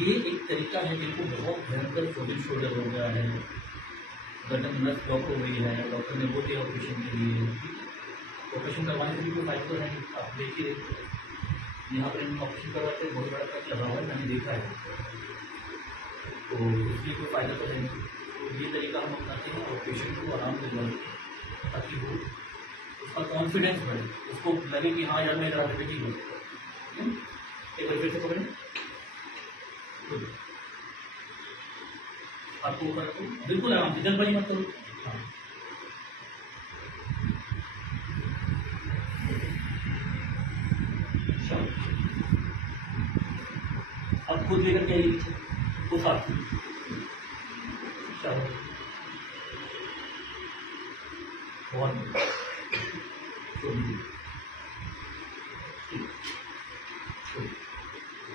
ये एक तरीका है जिनको बहुत भयंकर फ्रोजन शोल्डर हो गया है, गर्दन नस ब्लॉक हो गई है, डॉक्टर ने वो दिया ऑपरेशन के लिए। ऑपरेशन करवाने से भी कोई फायदा तो है नहीं, आप देखिए यहाँ पर ऑपरेशन करवाते हैं बहुत बड़ा पैक लगा हुआ है, मैंने देखा है, तो इसलिए कोई फायदा तो है नहीं। तो ये तरीका हम अपनाते हैं और पेशेंट को आराम दिलवाते हैं ताकि वो उसका कॉन्फिडेंस बढ़े, उसको लगे कि हाँ यार मैं इधर आगे ठीक हूँ। एक बार फिर से पकड़ें, आपको ऊपर रखो, बिल्कुल आराम से, जल्दबाजी मत करो। हाँ, अब खुद लेकर के आइए नीचे, वो साथ बहुत